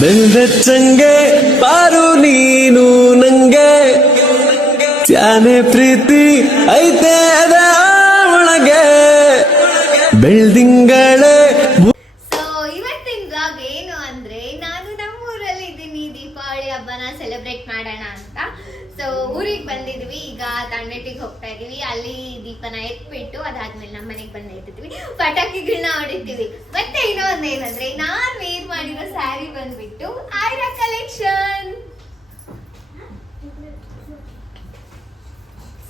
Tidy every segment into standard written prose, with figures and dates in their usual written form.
ಬೆಂದಚ್ಚಂಗೆ ಬಾರು ನೀನು ನಂಗೆ ತ್ಯಾನೆ ಪ್ರೀತಿ ಐತೆ ಅದ ಒಳಗೆ ಬೆಳ್ದಿಂಗಳೇ. ಸೊ ಇವತ್ತಿನ ಬ್ಲಾಗ್ ಏನು ಅಂದ್ರೆ, ನಾನು ನಮ್ಮೂರಲ್ಲಿ ಇದ್ದೀನಿ, ದೀಪಾವಳಿ ಹಬ್ಬನ ಸೆಲೆಬ್ರೇಟ್ ಮಾಡೋಣ ಅಂತ. ಸೊ ಊರಿಗೆ ಬಂದಿದ್ವಿ, ಈಗ ತಂಡೆಟಿಗೆ ಹೋಗ್ತಾ ಇದೀವಿ. ಅಲ್ಲಿ ದೀಪನ ಎತ್ಬಿಟ್ಟು ಅದಾದ್ಮೇಲೆ ನಮ್ಮ ಮನೆಗೆ ಬಂದು ಇಟ್ಟಿದ್ವಿ, ಪಟಾಕಿಗಳನ್ನ ಹೊಡಿತೀವಿ. ಮತ್ತೆ ಇನ್ನೊಂದು ಏನಂದ್ರೆ, ನಾನ್ ವೇರ್ ಮಾಡಿರೋ ಸ್ಯಾರಿ ಬಂದ್ಬಿಟ್ಟು ಆಯ್ರಾ ಕಲೆಕ್ಷನ್.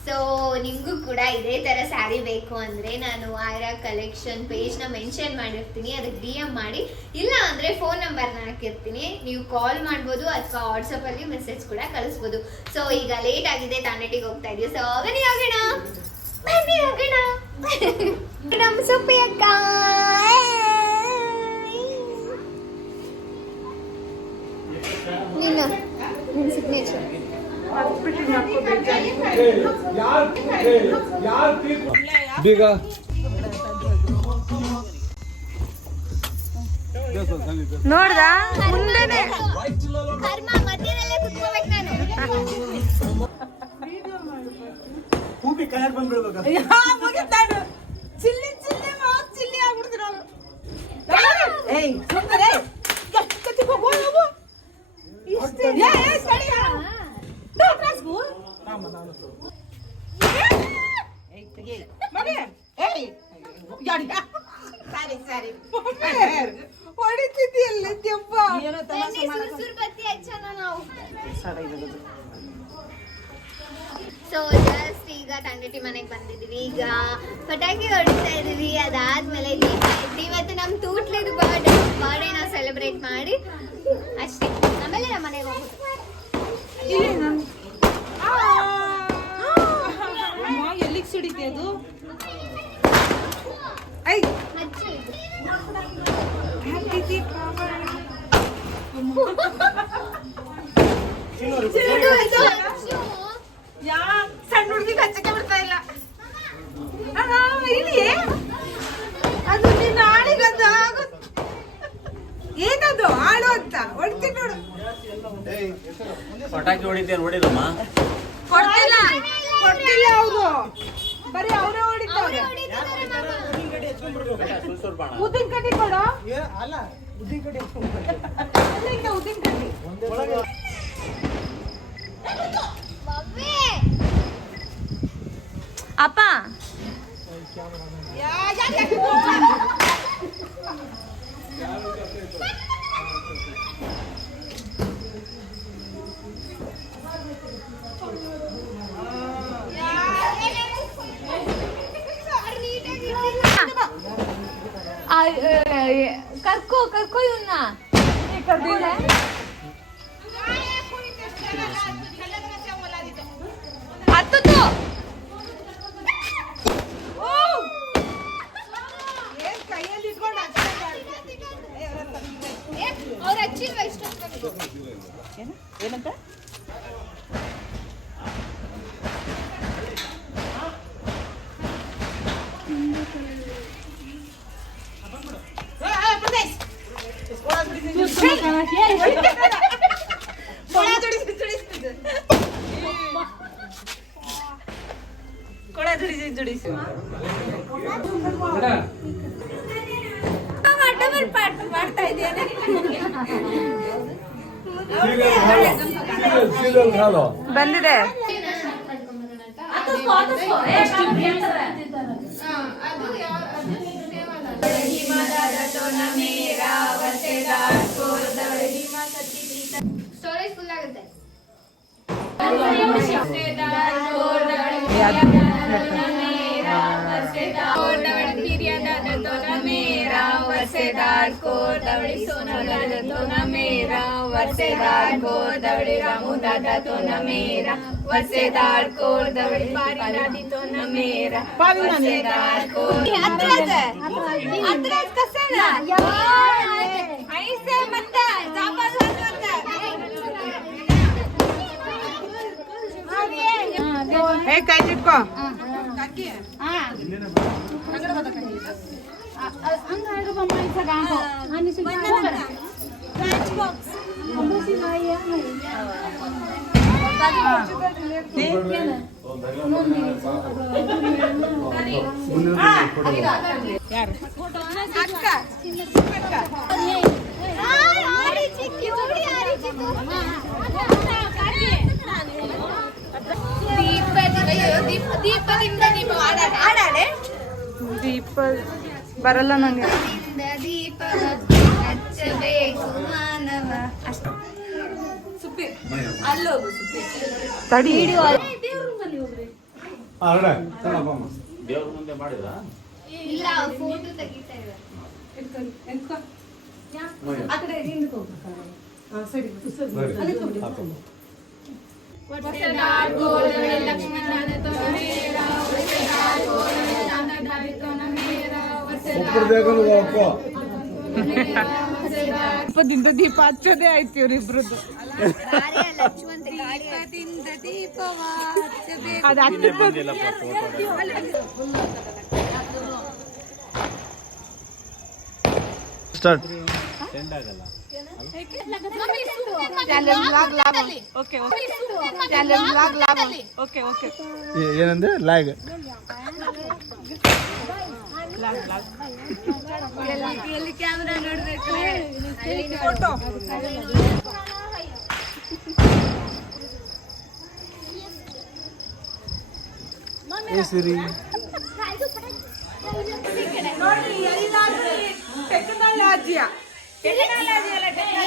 ಸೊ ನಿಮಗೂ ಕೂಡ ಇದೇ ತರ ಸ್ಯಾರಿ ಬೇಕು ಅಂದ್ರೆ ನಾನು ಆಯ್ರಾ ಕಲೆಕ್ಷನ್ ಪೇಜ್ ನ ಮೆನ್ಷನ್ ಮಾಡಿರ್ತೀನಿ, ಅದಕ್ಕೆ DM ಮಾಡಿ, ಇಲ್ಲ ಅಂದ್ರೆ ಫೋನ್ ನಂಬರ್ ನ ಹಾಕಿರ್ತೀನಿ, ನೀವು ಕಾಲ್ ಮಾಡ್ಬೋದು ಅಥವಾ ವಾಟ್ಸಪ್ ಅಲ್ಲಿ ಮೆಸೇಜ್ ಕೂಡ ಕಳಿಸ್ಬೋದು. ಸೊ ಈಗ ಲೇಟ್ ಆಗಿದೆ, ತಾಂಡೇಟಿಗೆ ಹೋಗ್ತಾ ಇದೀವಿ. ಸೊ ಬನ್ನಿ ಹೋಗೋಣ, ಬನ್ನಿ ಹೋಗೋಣ. ನಮ್ಮ ಸೊಪ್ಪಿ ಅಕ್ಕ ನಿನ್ನ ಸಿಗ್ನೇಚರ್ ಬೀಗ ನೋಡ್ದ ಮುಂದೆನೆ ಕರ್ಮ ಮಧ್ಯದಲ್ಲೇ ಕುತ್ಕೋಬೇಕು ನಾನು. ಹೂಬಿ ಕೈಯಾಗ ಬಂದ್ಬಿಡ್ಬೇಕು. ಚಿಲ್ಲಿ ಚಿಲ್ಲಿ ಮಾತ್ ಚಿಲ್ಲಿ ಆಗ್ಬಿಡ್ತೀರ ಏಯ್ ಸುಮ್ಮನೆ ಕತ್ತಿ ಹೋಗು ಇಷ್ಟೇ ಏ ಸರಿಯಾ ಡಾಕ್ಟರ್ಸ್ಗೂ ಏಯ್ ತೆಗಿ ಮನೆ ಏಯ್ ಯಾಡಿ ಸರಿ ಸರಿ ಹೊಡಿತಿದ್ಯಲ್ಲ ದೆವ್ವ ಏನೋ ತಮಾಷೆ ಮಾಡ್ಕೊಂಡು ಸುರ್ಸುರ್ ಬತ್ತಿ ಹಚ್ಚೋಣ ನಾವು. ಸರಿ ಇದು ಸೊ ಜಸ್ಟ್ ಈಗ ತಂಡೇಟಿ ಮನೆಗೆ ಬಂದಿದೀವಿ, ಈಗ ಪಟಾಕಿ ಹೊಡಿತಾ ಇದೀವಿ. ಅದಾದ್ಮೇಲೆ ದೀಪ ಇಟ್ಟು ಇವತ್ತು ನಮ್ಮ ತೂಟ್ಲಿದು ಬರ್ಡೇ ನಾವು ಸೆಲೆಬ್ರೇಟ್ ಮಾಡಿ ಅಷ್ಟೇ. ಆಮೇಲೆ ನಮ್ಮ ಮನೆಗೆ ಹೋಗ್ಬೋದು. ಎಲ್ಲಿಗೆ ಸಿಡಿತೆ ಅದು ಐ ಹಚ್ಚು ಇದು. ಹ್ಯಾಪಿ ದೀಪಾವಳಿ ಇದು ಹಚ್ಚು. ಯಾ ಸಣ್ಣ ಹುಡುಗಿಗೆ ಹಚ್ಚಕ್ಕೆ ಬರ್ತಾ ಇಲ್ಲ. ಇಲ್ಲಿ ಅದು ನಿನ್ನ ಆಳಿಗದು ಏನದು ಆಳು ಅಂತ ಹೊಡ್ತೀನಿ ನೋಡು. ಪಟಾಕಿ ಹೊಡಿದ್ದೆ ನೋಡಿದಮ್ಮ. ಕೊಡ್ತಿಲ್ಲ ಕೊಡ್ತಿಲ್ಲ ಅವರು, ಬರೀ ಅವರೇ ಹೊಡಿತಾರೆ. ಹೊಡಿತಿದ್ದಾರೆ ಮಾಮ. ಉದ್ದಿನ ಕಡ್ಡಿ ಕೊಡು. ಅಲ್ಲ ಉದ್ದಿನ ಕಡೆ ಅಲ್ಲಿಂದ ಉದ್ದಿನ ಕಡ್ಡಿ. ಬವ್ವೆ. ಅಪ್ಪ ಕರ್ಕೋ ಕರ್ಕೋ ಇವನ್ನ ಹತ್ತು ಅವ್ರು ಹಚ್ಚಿಲ್ವಾ ಇಷ್ಟೊಂದು? ಏನಂತ ಮಾಡ್ತಾ ಇದ್ದೇನೆ. ಬಂದಿದೆ ಸ್ಟೋರೇಜ್ ಫುಲ್ ಆಗುತ್ತೆ. वर्सेदार को दवड़ी सोना दादा तो न मेरा, वर्सेदार को दवड़ी रामू दादा तो न मेरा, वर्सेदार को दवड़ी पारी दादी तो न मेरा, वर्सेदार को अत्र कसं ना ऐसे म्हणतात जापान हे काय चिटको ಹಂಗ ಬೊಮ್ಮ ಇದ್ದಾಗ ದೀಪದಿಂದ ದೀಪ ಆಡಾಡೆ ದೀಪ ಬರಲ್ಲ ನಂಗೆ. ದೀಪ ಹಚ್ಚಬೇಕು ಮಾನವ ತಡಿ. ದೇವ್ರ ಮುಂದೆ ಮಾಡಿದ ಇಲ್ಲ ಫೋಟೋ ತೆಗಿತಾ ಇದ್ದಾರೆ. ದೀಪದಿಂದ ದೀಪ ಹಚ್ಚೋದೇ ಆಯ್ತು ಇವ್ರಿಬ್ರದ್ದು. ಅದು ಸ್ಟಾರ್ಟ್. ಏನಂದ್ರೆ ಲ್ಯಾಗ್. ಎಲ್ಲಿ ಕ್ಯಾಮ್ರಾ ನೋಡ್ಬೇಕು ಸಿರಿ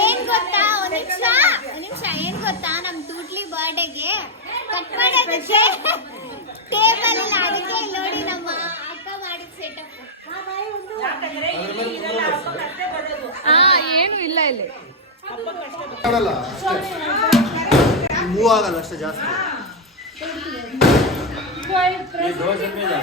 ಏನ್ ಗೊತ್ತಾ, ಒಂದ್ ನಿಮಿಷ ಏನ್ ಗೊತ್ತಾ, ನಮ್ ತೂಟ್ಲಿ ಬರ್ಡೇಗೆ ಕಟ್ ಮಾಡೋದಕ್ಕೆ ಟೇಬಲ್ ಇಲ್ಲ, ಅದಕ್ಕೆ ನೋಡಿ ನಮ್ಮ ಅಕ್ಕ ಮಾಡಿದ ಸೆಟಪ್. ಏನು ಇಲ್ಲ ಇಲ್ಲಿ. ಮೂವ್ ಆಗಲ್ಲ ಅಷ್ಟೇ ಜಾಸ್ತಿ. ದೋಸೆ ಮೇಲೆ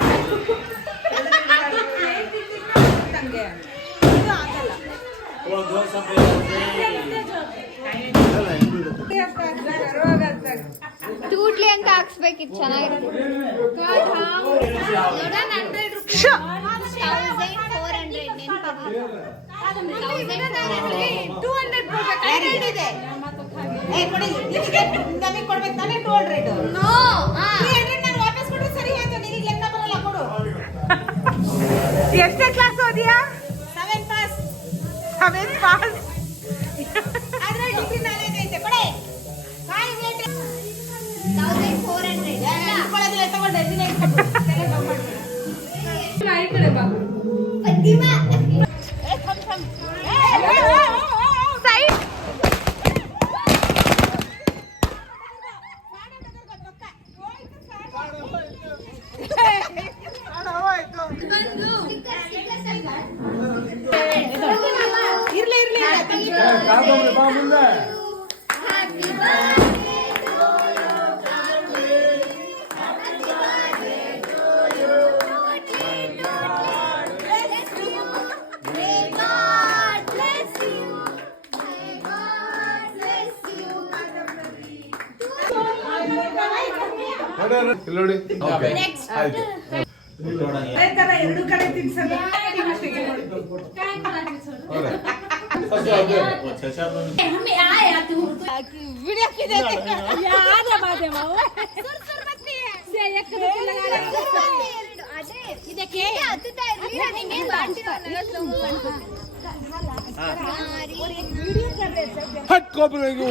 ತೂಟ್ಲಿ ಅಂತ ಹಾಕ್ಸ್ಬೇಕಿತ್ತು, ಚೆನ್ನಾಗಿರುತ್ತೆ. 100 rupees 1400 ಇದೆ. ಎಷ್ಟೇ ಕ್ಲಾಸ್ ಓದಿಯಾ? 7 ಪಾಸ್. ಆದ್ರೆ ಡಿಗ್ರಿ ನಾಲೇಜ್ ಐತೆ ಕೊಡೆ. 1400 ಫತಿಮಾ. ನೋಡಿ ಎರಡು ಕಡೆ ತಿನ್ಸೋದು. हट कोपरे को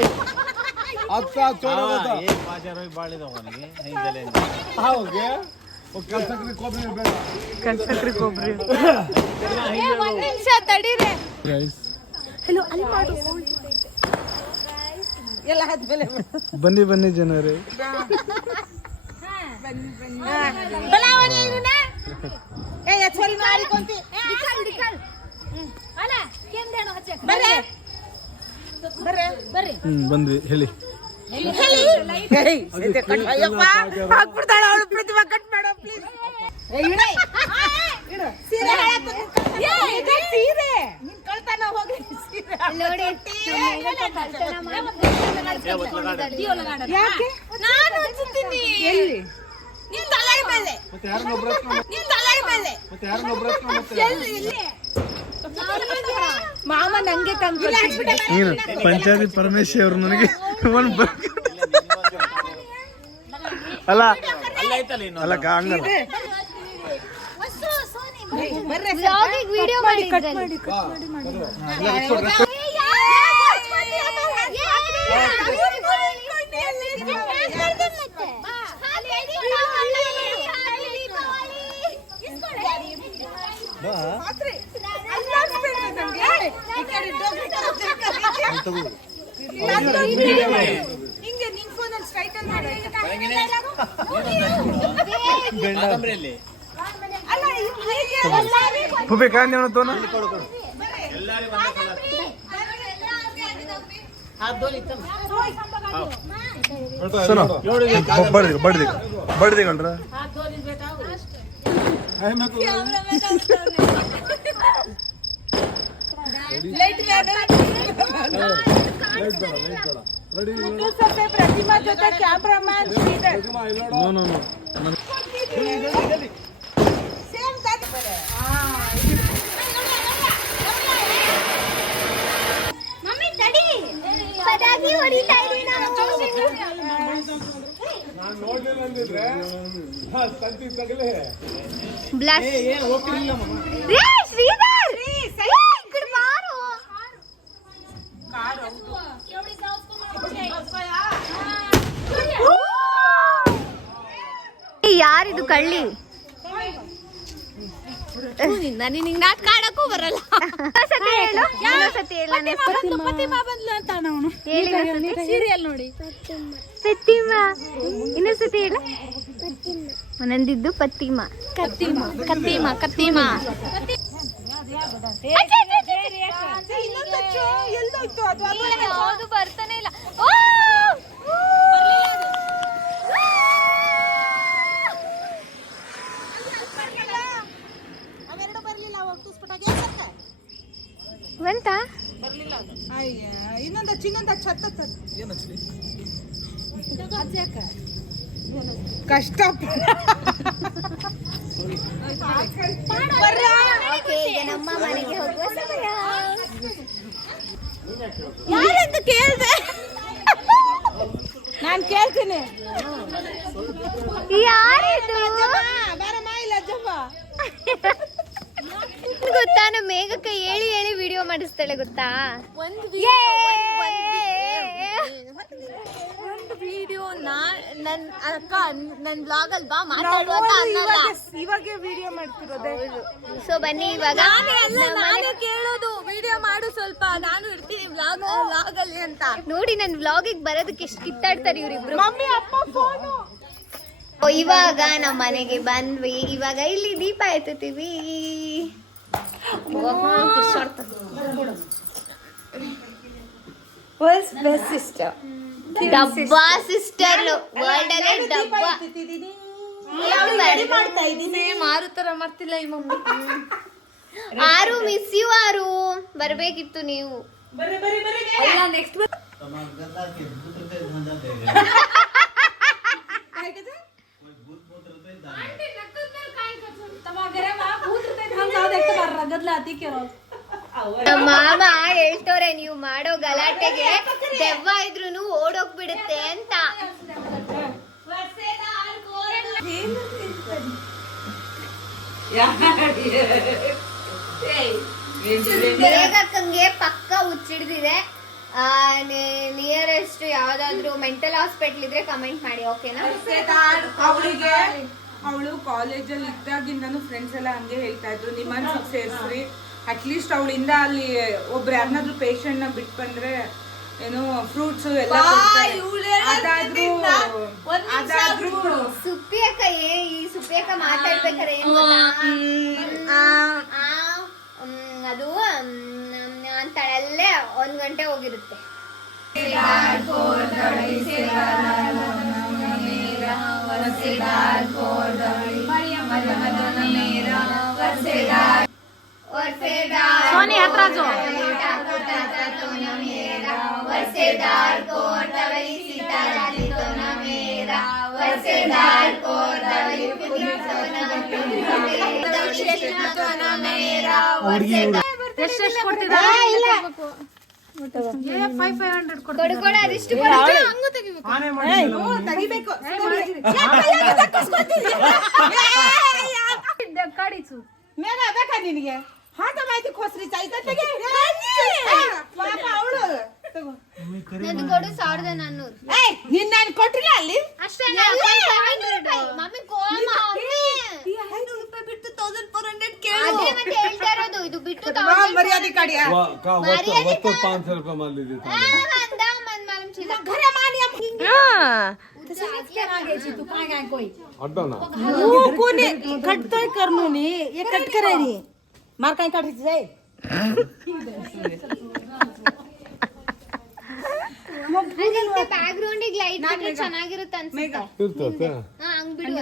आपका चोरा होता एक बाजार होई बाळिದ ಅವನಿಗೆ ಹಿಂದಲೇ हाँ हो गया वो कल तक कोपरे में बैठा ಕನ್ಸಕ್ರಿ ಕೊಬ್ರಿ. ಒಂದ್ ನಿಮಿಷ ತಡೀರೆ. गाइस ಹಲೋ ಅಲ್ಲಿ ಮಾಡು. ಎಲ್ಲ ಆದ್ಮೇಲೆ ಬನ್ನಿ ಬನ್ನಿ ಜನರೇ ಬಲಾವಣೆ ಇವನ ಏ ಚೋರಿ ಮಾಡಿ ಕೊಂತಿ ದಿಕ್ಕಲ್ ಅಲ್ಲ ಕೇಂದ್ರಣ ಹಚ್ಚ ಬರ್ರೆ ಬರ್ರೆ ಬರ್ರೆ ಬಂದ್ವಿ ಹೇಳಿ ಹಾಕ್ಬಿಡ್ತಾಳ ಅವಳು. ಪ್ರತಿಭಾ ಕಟ್ ಮಾಡೋ ಪ್ಲೀಸ್. ಸೀರೆ ಸೀರೆ ನಿನ್ ಕಳ್ತಾನ ಹೋಗಿ ಸೀರೆ ನೋಡಿ ಯಾಕೆ ನಾನು ಅನ್ಸುತ್ತೀನಿ ಎಲ್ಲಿ ನಿನ್ ತಲೆ ಮೇಲೆ ಮತ್ತೆ ಯಾರನ್ನ ಒಬ್ರು ನಿನ್ ತಲೆ ಮೇಲೆ ಮತ್ತೆ ಯಾರನ್ನ ಒಬ್ರು ಎಲ್ಲಿ ಇಲ್ಲಿ ಮಾಮ ನಂಗೆ ತಂದು ನೀನು ಪಂಚಾಯತಿ ಪರಮೇಶ್ವರ್ ಅವರು ನನಗೆ ಒಂದು ಅಲ್ಲ ಅಲ್ಲ ಹಂಗಲ್ಲ ವ್ಲಾಗಿಗೆ ವಿಡಿಯೋ ಮಾಡಿ ಹಿಂಗೆ ನಿನ್ ಫೋನಲ್ಲಿ ಸ್ಟ್ರೈಕಲ್ ಮಾಡಿ ಪುಬೆ ಕಾಂದೇವನ ತೋನ ಸುನೋ ಬಡ್ದಿ ಕಂಡ್ರ ಪ್ರತಿಮಾ ಜೊತೆ ಕ್ಯಾಮ್ರಾಮನ್ ಶ್ರೀಧರ್ ಮಮ್ಮಿ ತಡಿ ಪಟಾಕಿ ಹೊಡಿತಾ ಇದೀವಿ ನಾವು ಬ್ಲಾಸ್ಟ್ ರೇ ಶ್ರೀಧರ್ ಇಕ್ಕಡ ಬಾರು ಯಾರಿದು ಕಳ್ಳಿ ನಿಂಗೆ ನಾಟಕ ಆಡಕ್ಕೂ ಬರಲ್ಲ. ಸತಿ ಹೇಳು ಸತಿ ಹೇಳ ಪ್ರತಿಮಾ ಬಂದ್ಲು ಅಂತ ಅವನು ಹೇಳಿ ಸೀರಿಯಲ್ ನೋಡಿ ಪತ್ತಿಮಾ ಇನ್ನೊಂದ್ಸತಿ ಹೇಳ ನಂದಿದ್ದು ಪತ್ತಿಮಾ ಕತ್ತಿಮಾ ಕತ್ತಿಮಾ ಕತ್ತಿಮಾ ಎಲ್ಲೋಯ್ತು ಅದು ಯಾವುದು ಬರ್ತಾನೆ ಇಲ್ಲ ಅವೆರಡು ಬರ್ಲಿಲ್ಲ ಹೋಗ್ತಿಸ್ಬಿಟ್ಟಾಗ ಬಂತ ಇನ್ನೊಂದ ಚಿನ್ನೊಂದ ಛತ್ತ ಕಷ್ಟ ನಮ್ಮ ಮನೆಗೆ ಹೋಗುವ ಸಮಯ ಯಾರಂತ ಕೇಳ್ದೆ ನಾನ್ ಕೇಳ್ತೀನಿ ಯಾರಿದು ಬಾರಮ್ಮ ಇಲ್ಲ ಅಜ್ಜಮ್ಮ ಗೊತ್ತಾ ನಮ್ಮ ಮೇಘಕ್ಕ ಹೇಳಿ ಹೇಳಿ ವಿಡಿಯೋ ಮಾಡಿಸ್ತಾಳೆ ಗೊತ್ತಾ ಒಂದು ವಿಡಿಯೋ ನನ್ ಅಕ್ಕ ನನ್ ಬ್ಲಾಗ್ ಅಲ್ಲಿ ಬಾ ಮಾತಾಡುವ ಇವಾಗ ವಿಡಿಯೋ ಮಾಡ್ತಿರೋದೆ ಸೊ ಬನ್ನಿ ಇವಾಗ ನಾನು ಕೇಳೋದು ವಿಡಿಯೋ ಮಾಡು ಸ್ವಲ್ಪ ನಾನು ಇರ್ತೀನಿ ಬ್ಲಾಗ್ ಅಲ್ಲಿ ಅಂತ ನೋಡಿ ನನ್ ವ್ಲಾಗಿಗೆ ಬರೋದಕ್ಕೆ ಎಷ್ಟು ಕಿತ್ತಾಡ್ತಾರೆ ಇವ್ರಿಬ್ರು ಮಮ್ಮಿ ಅಪ್ಪ ಫೋನು ಇವಾಗ ನಮ್ಮ ಮನೆಗೆ ಬಂದ್ವಿ ಇವಾಗ ಇಲ್ಲಿ ದೀಪ ಎತ್ತುತ್ತೀವಿ ಸಿಸ್ಟರ್ ಡಬ್ಬಾ ಸಿಸ್ಟರ್ ವರ್ಲ್ಡ್ ಅಲ್ಲೇ ಡಬ್ಬಾ ಮಾಡ್ತಾ ಇದ್ದೀನಿ ಮಾರುತರ ಮಾಡ್ತಿಲ್ಲ ಈ ಮಮ್ಮಿ ಆರು ಮಿಸ್ ಯು ಆರು ಬರ್ಬೇಕಿತ್ತು ನೀವು ಅಲ್ಲ ನೆಕ್ಸ್ಟ್ ನಮ್ಮ ಮಾಮ ಹೇಳ್ತವ್ರೆ ನೀವು ಮಾಡೋ ಗಲಾಟೆಗೆ ದೆವ್ವ ಇದ್ರೂನು ಓಡೋಗ್ಬಿಡುತ್ತೆ ಅಂತ ಬೇಗಕ್ಕಂಗೆ ಪಕ್ಕ ಹುಚ್ಚಿಡ್ದಿದೆ ನಿಯರೆಸ್ಟ್ ಯಾವ್ದಾದ್ರು ಮೆಂಟಲ್ ಹಾಸ್ಪಿಟಲ್ ಇದ್ರೆ ಕಮೆಂಟ್ ಮಾಡಿ ಓಕೆನಾ ಅವಳಿಗೆ ಅವಳು ಕಾಲೇಜಲ್ಲಿ ಇದ್ದಾಗಿಂದನು ಫ್ರೆಂಡ್ಸ್ ಎಲ್ಲ ಹಂಗೆ ಹೇಳ್ತಾ ಇದ್ರು ನಿಮ್ಮನ್ನ ಸೇರಿಸ್ರಿ ಅಟ್ಲೀಸ್ಟ್ ಅವಳಿಂದ ಅಲ್ಲಿ ಒಬ್ರು ಯಾರನ್ನಾದ್ರೂ ಪೇಷಂಟ್ ನ ಬಿಟ್ ಬಂದ್ರೆ ಏನು ಫ್ರೂಟ್ಸ್ ಎಲ್ಲ ಅದಾದ್ರೂ ಸುಪ್ಪಿ ಅಕ್ಕ ಈ ಸುಪ್ಪಿ ಅಕ್ಕ ಮಾತಾಡ್ಬೇಕಾರೆ ಏನ್ ಗೊತ್ತಾ ಅದು ಅಂತಾಳಲ್ಲೇ 1 ಗಂಟೆ ಹೋಗಿರುತ್ತೆ सोनी हतराजो वर्सेदार को तवई सीता रानी तो न मेरा वर्सेदार को तवई पुनी तो न मेरा ಎಷ್ಟೆಷ್ಟು ಕೊಡ್ತಿದ್ದಾರೆ ಕೊಡು ಕೊಡು ಅದಿಷ್ಟು ಕೊಡು. ತೆಗಿಬೇಕು ಕಾಡಿಸು ಮೇಘ ಬೇಕಾ ನಿನಗೆ ಹಾಟ ಮಾಹಿತಿ ಖೋಸ್ರಿ ಚಾಯ್ತಗೆ ಪಾಪ ಅವಳು ನನಗೆ ಕೊಡು 1400. ನಿನ್ನ ಕೊಟ್ಟಿಲ್ಲ ಅಲ್ಲಿ ಅಷ್ಟೇ ಮಮ್ಮಿ ಕೋಮ ₹500 ಬಿಟ್ಟು 1400 ಕೇಳು. ಅದೇ ಮತ್ತೆ ಹೇಳ್ತಾ ಇರೋದು ಇದು ಬಿಟ್ಟು ಮರ್ಯಾದೆ ಕಾಡಿಯ ಒತ್ತು 500 रुपये मान लीजिए हटो ना कोणी कटतोय करनोनी ये कट करायनी मार काय काढायचं जाय ಬ್ಯಾಕ್ ಗ್ರೌಂಡ್ ಗೆ ಲೈಟ್ ಬಿಟ್ರೆ ಚೆನ್ನಾಗಿರುತ್ತೆ ಅನ್ಸುತ್ತೆ. ಇರ್ತತೆ ಹಂಗ್ ಬಿಡು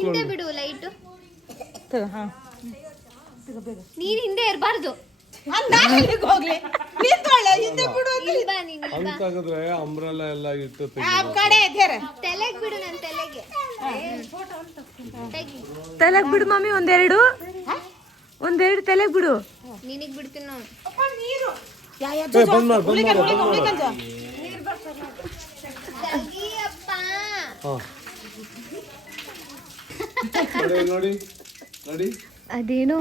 ಹಿಂದೆ ಬಿಡು ಲೈಟ್. ನೀನ್ ಹಿಂದೆ ಇರಬಾರ್ದು. ಹೋಗ್ಲಿ ನಿಂತ್ಕೊಳ್ಳೆ ಹಿಂದೆ ಬಿಡು ಬಾ ನೀನ್ ಬಾ. ಅಂತಾಗದ್ರೆ ಅಂಬ್ರೆಲಾ ಎಲ್ಲ ಇಟ್ಟು ಆ ಕಡೆ ಇದ್ದೇರ ತಲೆಗೆ ಬಿಡು ನನ್ನ ತಲೆಗೆ. ತಲೆಗ್ ಬಿಡು ಮಮ್ಮಿ ಒಂದೆರಡು ತಲೆಗ್ ಬಿಡು. ನಿನಗ್ ಬಿಡ್ತೀನಿ ನಾನು. ನೀರು ಯಾ ಯಾ ಬಂದ್ ಮಾಡು ತಗಿಯಪ್ಪ. ನೋಡಿ ನೋಡಿ ಅದೇನು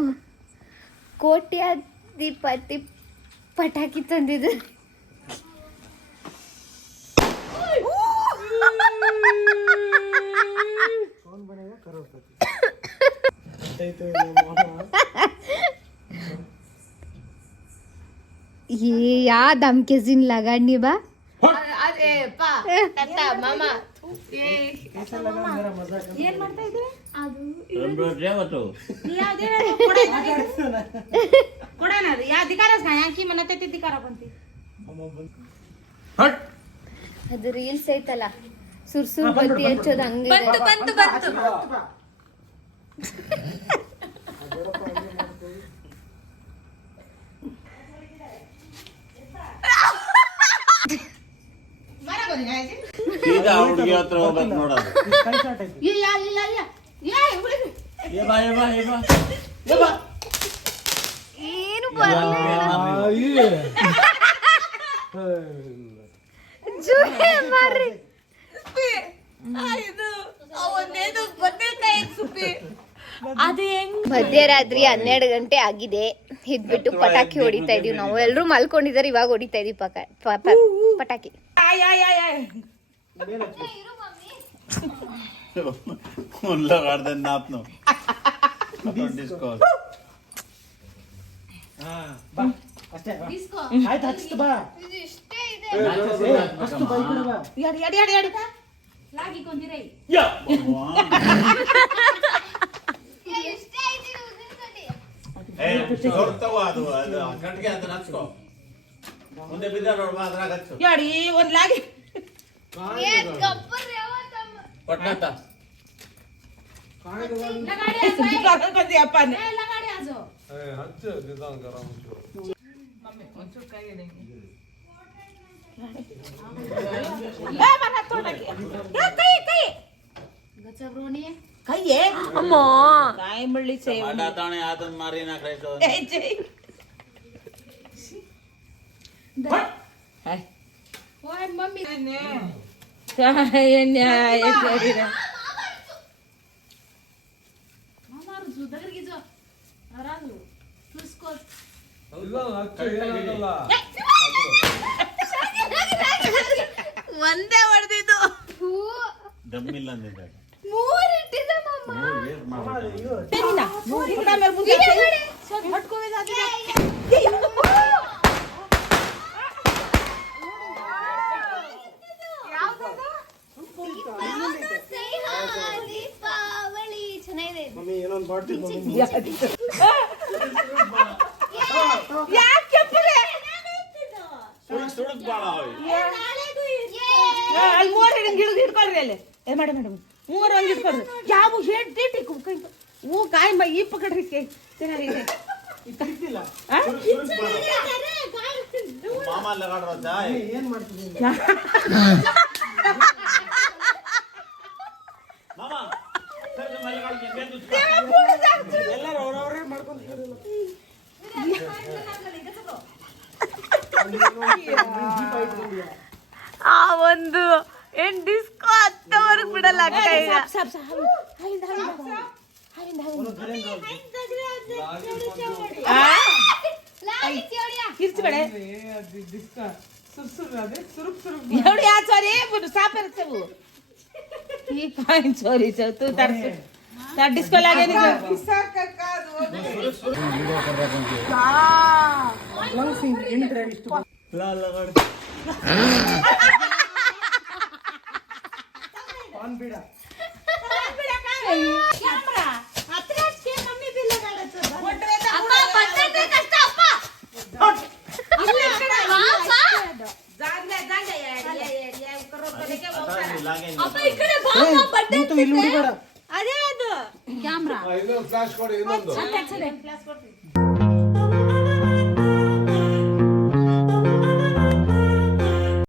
ಕೋಟ್ಯಾಧಿಪತಿ ಪಟಾಕಿ ತಂದಿದ್ದು. ये याद हम किस दिन लगानी बा ಅದೇ ಪಾ ತತ್ತ ಮಾಮ ಏನ್ ಮಾಡ್ತಾ ಇದ್ದೀರಾ ಕೊಡೋಣ ಅದು ಯಾ ಅಧಿಕಾರ ಯಾಕೆ ಮನತೆ ಅಧಿಕಾರ ಬಂತಿ ಅದು ರೀಲ್ಸ್ ಐತಲ್ಲ ಸುರ್ಸುರ್ ಬತ್ತಿ ಹಚ್ಚೋದು ಹಂಗೆ ಬಂತು ಸೀದಾ ಹುಡುಗಿ ಹತ್ರ ಹೋಗ್ಬೇಕು ನೋಡೋದು. ಇಲ್ಲ ಏನು ಮಧ್ಯರಾತ್ರಿ 12 ಗಂಟೆ ಆಗಿದೆ. ಇದ್ಬಿಟ್ಟು ಪಟಾಕಿ ಹೊಡಿತಾ ಇದೀವಿ ನಾವು. ಎಲ್ರು ಮಲ್ಕೊಂಡಿದ್ದಾರೆ, ಇವಾಗ ಹೊಡಿತಾ ಇದೀವಿ ಪಟಾಕಿ. लगार्दन ना आपनो डिस्को ಡಿಸ್ಕೋ ಆಯ್ತು ಹಚ್ತು ಬಾ ಇದು ಇಷ್ಟೇ ಇದೆ ಅಷ್ಟು ಬೈಕುಳ ಬಾ ಯಾಡಿ ಲಾಗಿ ಕೊಂದಿರೈ ಯಾ ಭಗವಾನ್ ಇಷ್ಟೇ ಇದೆ ಉದಿನ ಕಡೆ. ಏ ಹೊರತವ ಅದು ಗಂಟಗೆ ಅಂತ ಹಚ್ಕೋ. ಮುಂದೆ ಬಿದ್ದ ನೋಡ್ಬಾ ಅದ್ರಾಗ ಹಚ್ಚು. ಯಾಡಿ ಒಂದ್ ಲಾಗಿ ಏ ಗಬ್ಬರ್ ಯಾವತ್ತಮ್ಮ ಪಟ್ನಾತ लगाड़ी आजो कर दिया अपन ए लगाड़ी आजो ए हच निदान करा मुझको मम्मी मुझको कहीं नहीं ए मना थोड़ा के कई गचब्रोनी कई है ಅಮ್ಮ काय मळली से माडा ताणे आदन मारी ना खायचो. ए जय हाय ओए मम्मी ने काय न्याय करीरा దగ్గరికి జో రాదు చూసుకో ಇಲ್ಲ ಹಚ್ಚ ಏನಾಗಲ್ಲ ಒಂದೇ ಹೊಡೆದಿದ್ದು ದಮ್ಮಿಲ್ಲ ಅಂದಿದ್ದ. ಮೂರ್ ಇಟ್ಟಿದ್ದ ಮಮ್ಮ. तेरीना इतना मेरे मुंह से सब हटको में जाती है ದೀಪಾವಳಿ ಚೆನ್ನಾಗಿದೆ. ಮಮ್ಮಿ ಏನೊಂದು ಮಾಡ್ತೀವಿ ಮಮ್ಮಿ ಯಾಕೆ ಪುರೆ ಸುಡುಕ್ ಬಾಳ ಹೋಯ್. ಅಲ್ಲಿ ಮೂರು ಹಿಡಿದು ಹಿಡ್ಕೊಳ್ರಿ ಅಲ್ಲಿ ಏ ಮೇಡಮ್ ಮೂರು ಹಂಗೆ ಹಿಡ್ಕೊಳ್ರಿ ಯಾವ ಹೇಟ್ ಡೇಟಿ ಹೂ ಕಾಯಿ ಮೈ ಈ ಪಕಡ್ರಿ ಚೆನ್ನಾಗಿದೆ ಮಾಮ ಲಗಾಡ್ರ ಜಾಯ್ ಏನ್ ಮಾಡ್ತೀವಿ ಮಾಮ ಸರ್ ಮಲ್ಲಗಾಡ್ಗೆ ಬೇದು ಎಲ್ಲರೂ ಅವ್ರವ್ರೇ ಮಾಡ್ಕೊಂಡು ಆ ಒಂದು ಏನ್ ಡಿಸ್ಕೋ ಹತ್ತವರೆಗೆ ಬಿಡಲ್ಲ ಅಕ್ಕ ಈಗ एवढी आचारी सापर चोरी तू तर डिस्को लागे ಇನ್ನೊಂದು ಫ್ಲಾಶ್ ಕೊಡಿ ಇನ್ನೊಂದು